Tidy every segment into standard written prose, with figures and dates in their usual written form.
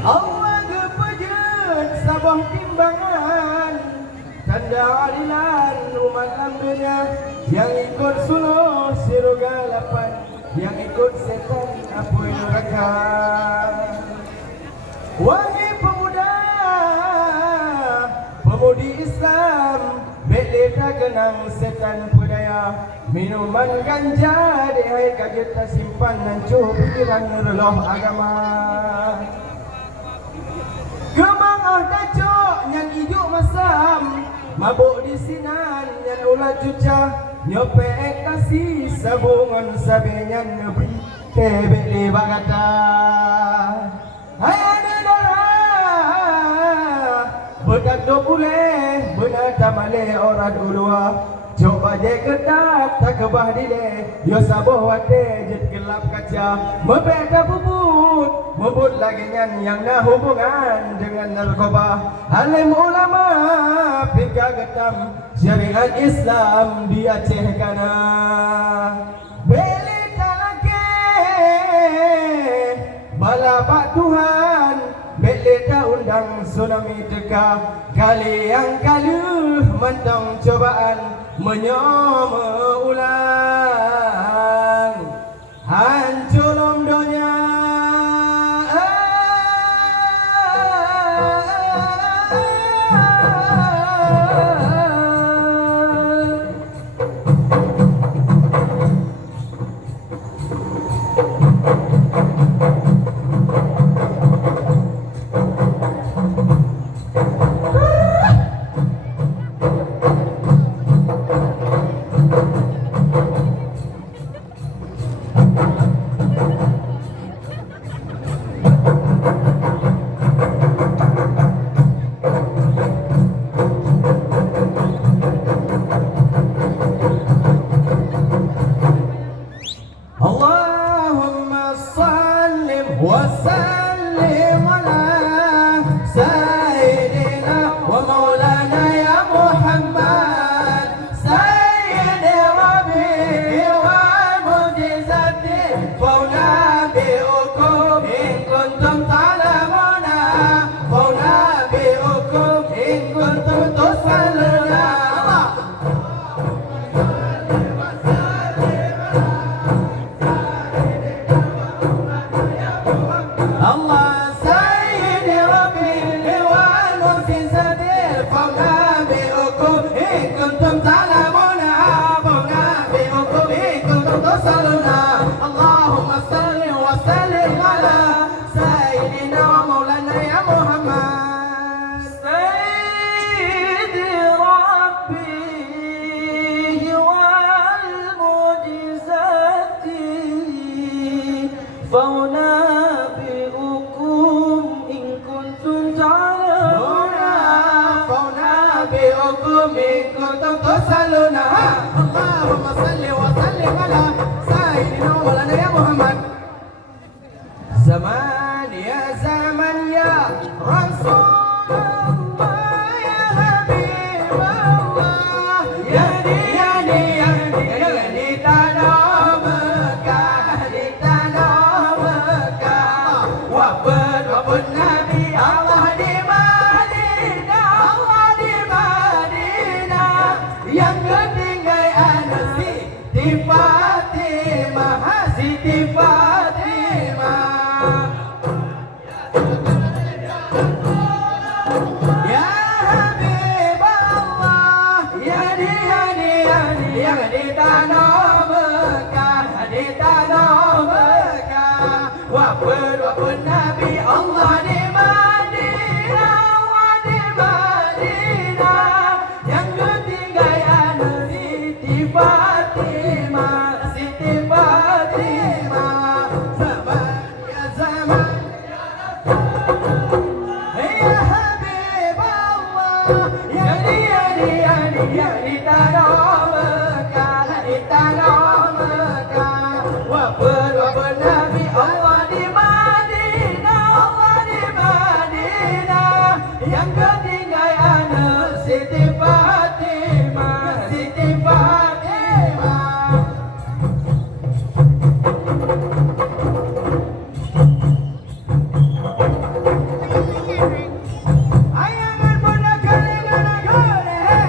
Allah kepejet sabah timbangan tanda adilan umat ambilnya yang ikut suluh siruga lapan yang ikut setan apoi neraka. Wahai pemuda pemudi Islam, beli tak kenang setan budaya minuman ganja dihai kaget tak simpan nancuh pikiran reloh agama. Kemang tacok yang ijuk masam mabuk di sinan yang ulat cucah nyope ekstasi sabungan sabenyan nebi tebek lebak kata. Hai ada darah bedak do boleh benar tak malih orang ulua coba je ketat tak kebah dile yo sabuh wate jet gelap kaca mebeka bubut mebut lagi yang na hubungan dengan narkoba. Alim ulama pika getam syariat Islam di Aceh kana beli talake bala pak Tuhan beli tak undang tsunami teka kali yang kaluh mentong cobaan menyoma ulang hancur dunia. Allahumma sallim wa sallim ala sayyidina wa maulana ya Muhammad sayyidi rabbi wa mujizati fauna bi'ukum in kuntum ta'lamuna fauna bi'ukum in kuntum tusalluna. Allah sayyidi rabbi wal mujizati fauna bi'ukum in kuntum ta'lamuna fauna bi'ukum in kuntum tusalluna. Allahumma salli wa sallim ala sayyidina wa maulana ya Muhammad sayyidi rabbi wal mujizati fauna saluna. Allahumma salli wa sallim ala sayyidina wa maulana ya Muhammad. Zaman ya zaman ya Rasulullah ya Habibullah ya di tanah Mekah di tanah Mekah wafat Nabi Allah di Madinah Allah di Madinah yang ketinggai anak Siti Fatimah Siti Fatimah. Yani tanah Mekah, tanah Mekah. Wafat Nabi Allah di Madinah, Allah di Madinah. Yang ketinggai anak Siti Fatimah, Siti Fatimah. Ayangan bunda kalingan agore,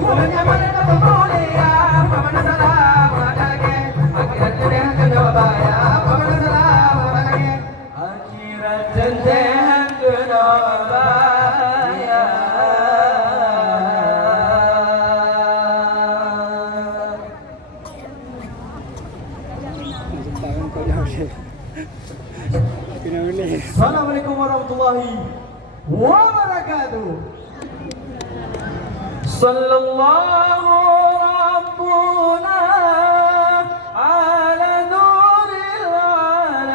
bunda mana tak boleh ya, mana salah mana lagi, akhirat jangan kena bahaya, mana salah mana lagi, akhirat jangan kena bahaya. Assalamualaikum warahmatullahi wabarakatuh. Sallallahu Rabbuna ala nuril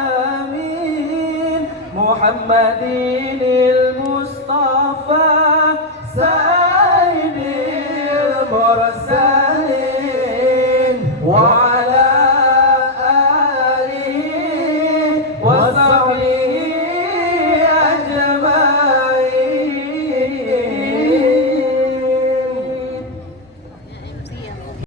alamin Muhammadin